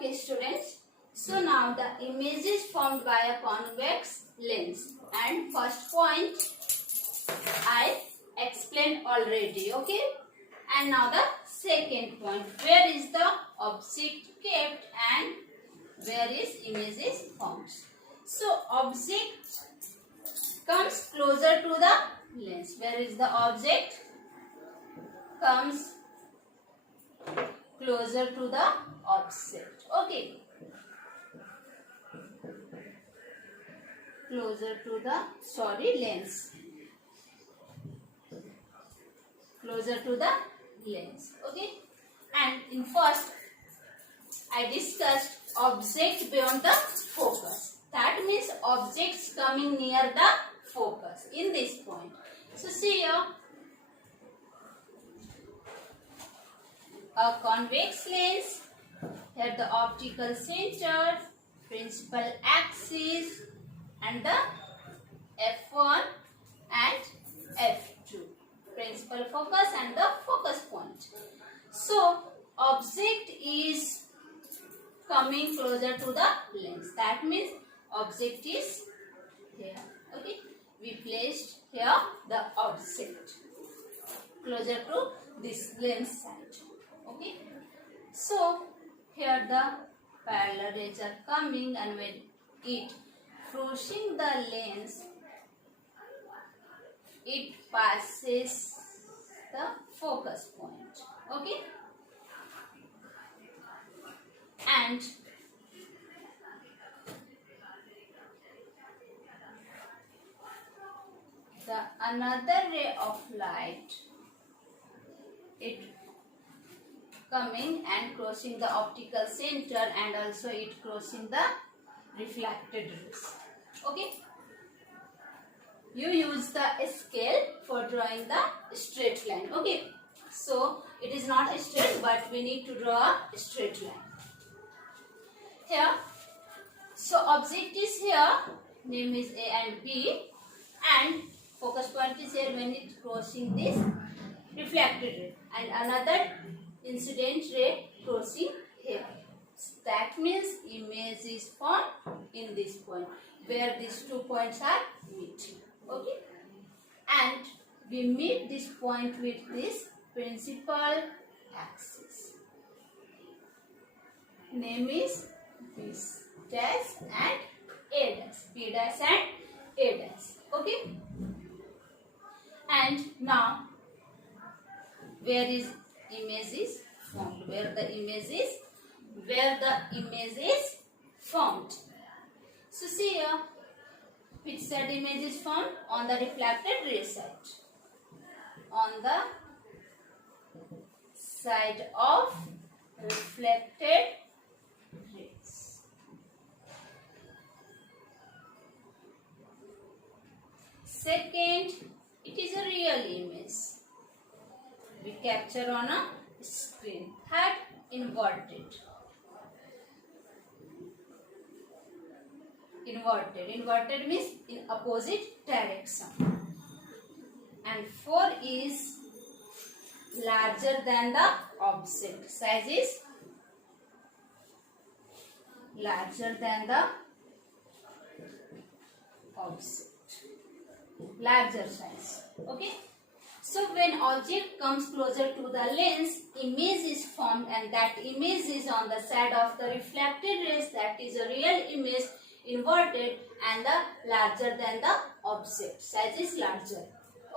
Okay students, so now the image is formed by a convex lens, and first point I explained already, okay. And now the second point, where is the object kept and where is image is formed. So object comes closer to the lens. Where is the object? Comes closer to the object. Okay. Closer to the lens. Closer to the lens. Okay. And in first I discussed object beyond the focus. That means objects coming near the focus in this point. So see here, a convex lens, here the optical center, principal axis and the f1 and f2, principal focus and the focus point. So object is coming closer to the lens. That means object is here. Okay, we placed here the object closer to this lens side. Okay, so here the parallel rays are coming, and when it crossing the lens, it passes the focus point. Okay, and the another ray of light, it coming and crossing the optical center, and also it crossing the reflected rays. Okay, you use the scale for drawing the straight line. Okay, so it is not a straight, but we need to draw a straight line here. So object is here, name is A and B, and focus point is here when it crossing this reflected ray, and another incident ray crossing here. That means image is formed in this point where these 2 points are meet. Okay, and we meet this point with this principal axis. Name is B dash and A dash, B dash and A dash. Okay, and now where is image is formed? Where the image is formed. So see here, which side image is formed? On the reflected ray side. On the side of reflected rays. Second, it is a real image. We capture on a screen. Third, inverted. Inverted means in opposite direction. And 4 is larger than the object. Size is larger than the object. Larger size. Okay. So when object comes closer to the lens, image is formed, and that image is on the side of the reflected rays. That is a real image, inverted, and the larger than the object. Size is larger.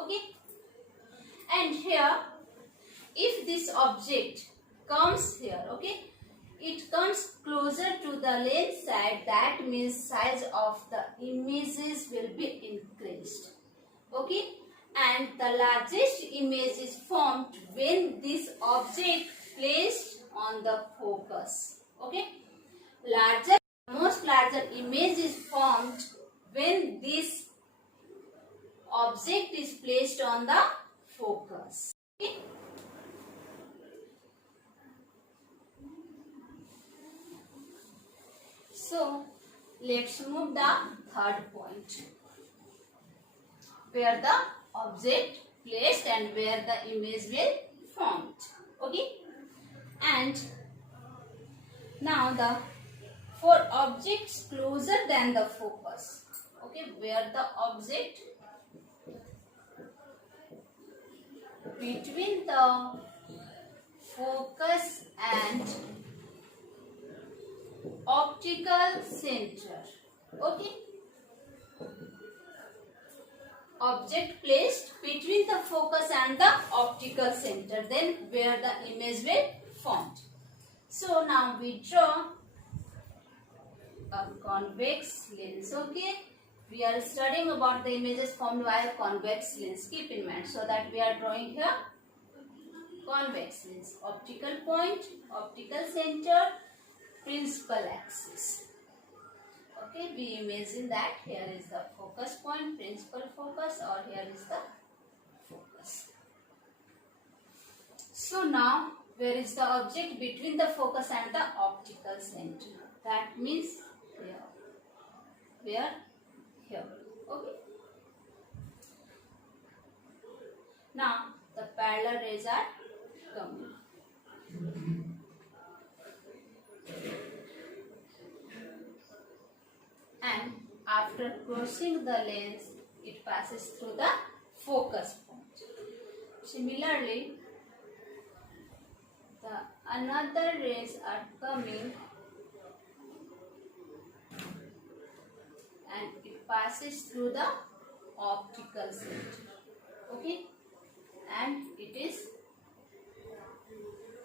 Okay. And here, if this object comes here, okay, it comes closer to the lens side, that means size of the images will be increased. Okay. And the largest image is formed when this object placed on the focus. Okay, most larger image is formed when this object is placed on the focus. Okay. So let's move the third point, where the object placed and where the image will formed. Okay, and now Now the for objects closer than the focus, okay, where the object between the focus and optical center, okay, object placed between the focus and the optical center, then where the image will formed. So now we draw a convex lens, okay. We are studying about the images formed by a convex lens, keep in mind. So that we are drawing here convex lens, optical point, optical center, principal axis. Okay, we imagine that here is the focus point, principal focus, or here is the focus. So now where is the object between the focus and the optical center? That means here. Where? Here. Okay. Now the parallel rays are coming. And after crossing the lens, it passes through the focus point. Similarly, the another rays are coming and it passes through the optical center. Okay, and it is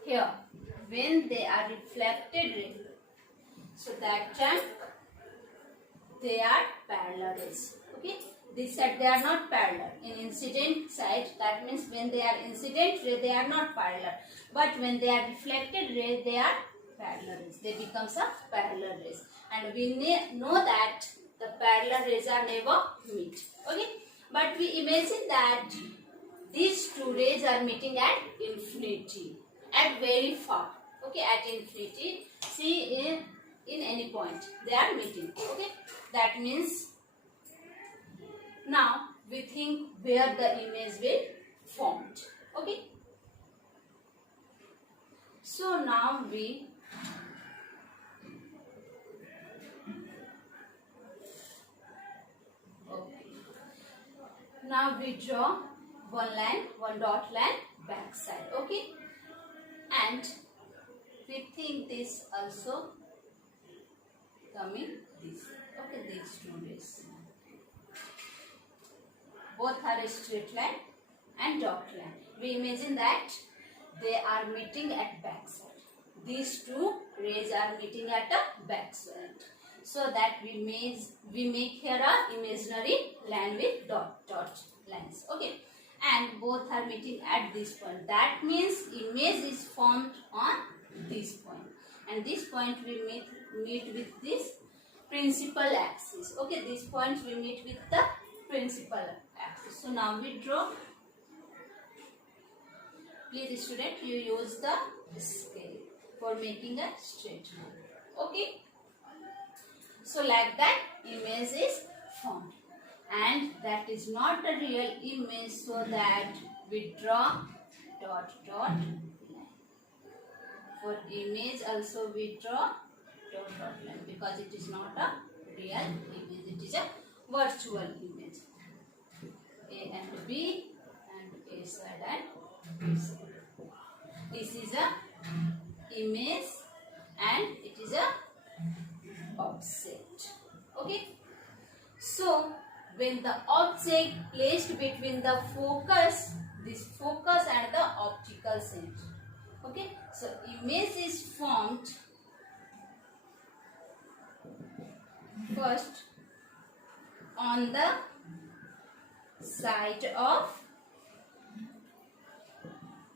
here when they are reflected ray. So that time they are parallel rays. Okay, this side they are not parallel. In incident side, that means when they are incident ray, they are not parallel. But when they are reflected ray, they are parallel rays. They becomes a parallel rays. And we know that the parallel rays are never meet. Okay, but we imagine that these two rays are meeting at infinity, at very far. Okay, at infinity. See in any point they are meeting. Okay, that means now we think where the image will formed. Okay, so now we draw one line, one dot line back side. Okay, and we think this also coming this. Okay, these two rays. Both are a straight line and dot line. We imagine that they are meeting at back side. These two rays are meeting at a back side. So that we make here a imaginary line with dot lines. Okay, and both are meeting at this point. That means image is formed on this point, and this point we meet with this principal axis. Okay, this point we meet with the principal axis. So now we draw. Please student, you use the scale for making a straight line. Okay, so like that image is formed, and that is not a real image, so that we draw dot line. For image also we draw dot line, because it is not a real image, it is a virtual image. A and B and A side and B side. This is a image and it is a object. Okay, so when the object placed between the focus, this focus and the optical center. Okay, so image is formed first on the side of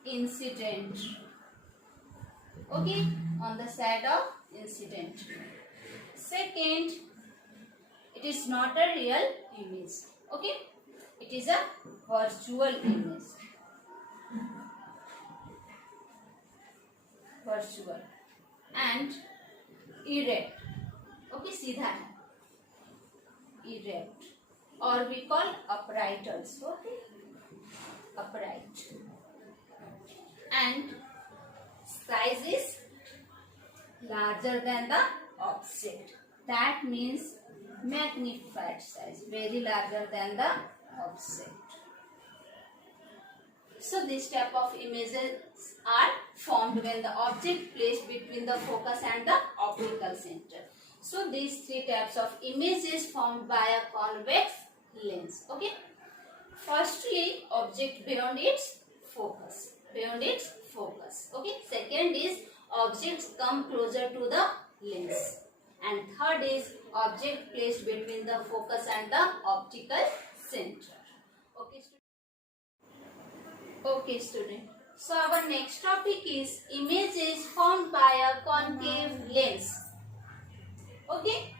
incident. Okay, on the side of incident. Second, it is not a real image. Okay, it is a virtual image. Virtual and erect. Okay, सीधा है. Erect, or we call upright also. Okay, upright. And size is larger than the object. That means magnified size, very larger than the object. So this type of images are formed when the object placed between the focus and the optical center. So these three types of images formed by a convex lens. Okay. Firstly, object beyond its focus. Beyond its focus. Okay. Second is objects come closer to the lens. And third is object placed between the focus and the optical center. Okay. Okay, student. So our next topic is images formed by a concave lens. Okay.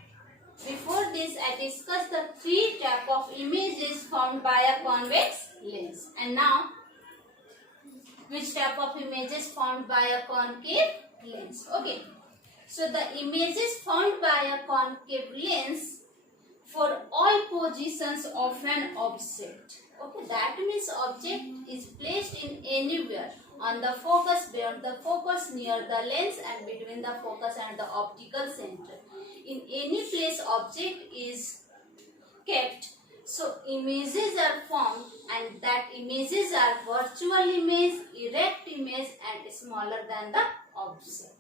Before this, I discussed the three types of images formed by a convex lens. And now, which type of images formed by a concave lens? Okay. So the images formed by a concave lens for all positions of an object. Okay, that means object is placed in anywhere on the focus, beyond the focus, near the lens and between the focus and the optical center. In any place object is kept, so images are formed, and that images are virtual image, erect image and smaller than the object.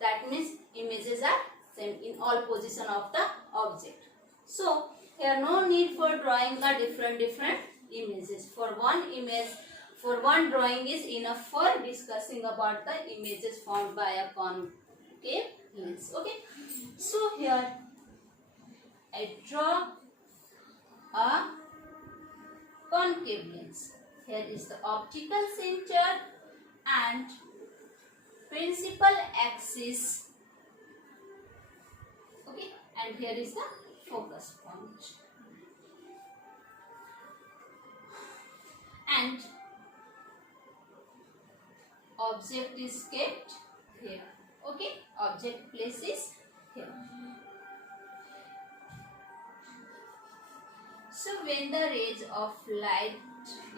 That means images are same in all position of the object. So here no need for drawing the different images. For one drawing is enough for discussing about the images formed by a concave lens. Okay. So here I draw a concave lens. Here is the optical center and principal axis. Okay, and here is the focus point. And object is kept here. Okay, object place is here. So when the rays of light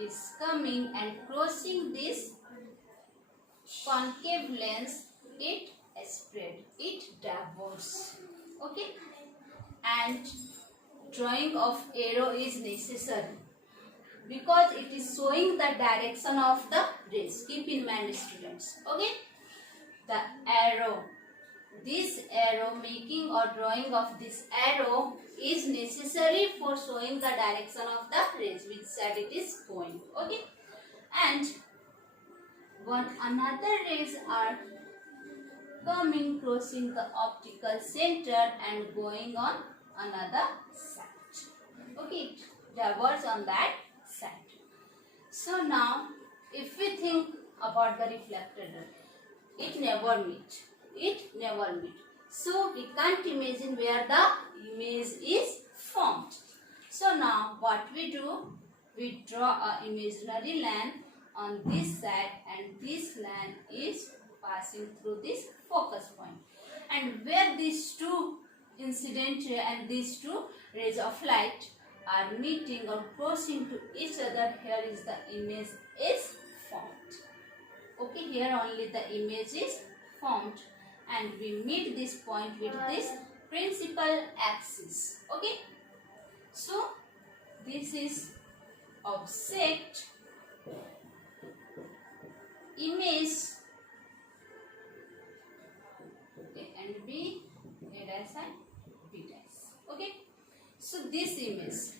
is coming and crossing this concave lens, it spread, it diverges. Okay, and drawing of arrow is necessary because it is showing the direction of the rays. Keep in mind, students. Okay, the arrow, this arrow, making or drawing of this arrow is necessary for showing the direction of the rays, which side it is going. Okay, and one another rays are coming, crossing the optical center and going on another side. Okay, it diverges on that side. So now, if we think about the reflected ray, it never meet. It never meet. So we can't imagine where the image is formed. So now what we do? We draw an imaginary line on this side, and this line is passing through this focus point. And where these two incident ray and these two rays of light are meeting or crossing to each other, here is the image is formed. Okay, here only the image is formed, and we meet this point with this principal axis. Okay, so this is object, image, okay, and B, A dash and B dash. Okay, so this image,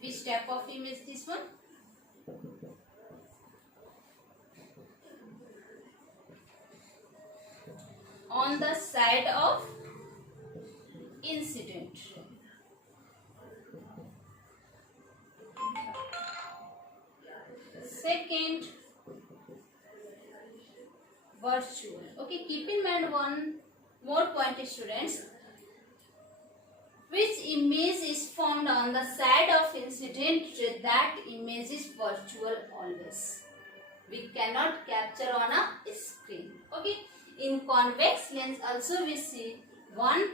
which type of image this one? On the side of incident. Second, virtual. Okay, keep in mind one more point, students. Which image is formed on the side of incident, that image is virtual always. We cannot capture on a screen. Okay. In convex lens also we see one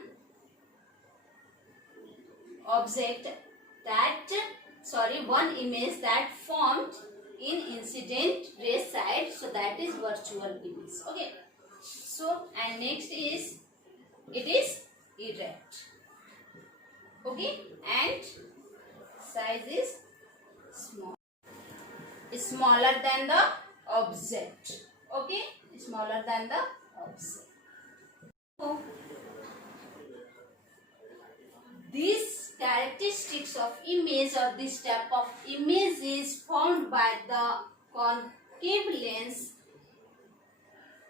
object one image that formed in incident ray side, so that is virtual image. Okay, So, and next is, it is erect. Okay, and size is small. Smaller than the object. Okay, smaller than the object. So, these characteristics of image or this type of image is formed by the concave lens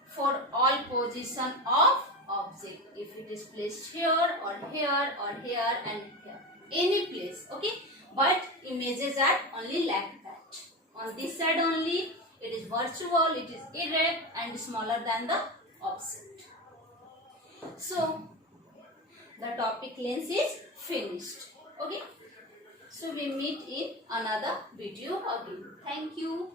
for all position of object. If it is placed here or here or here and here, any place, okay. But images are only like that. On this side only, it is virtual, it is erect and smaller than the object. So the topic lens is finished. Okay. So we meet in another video again. Thank you.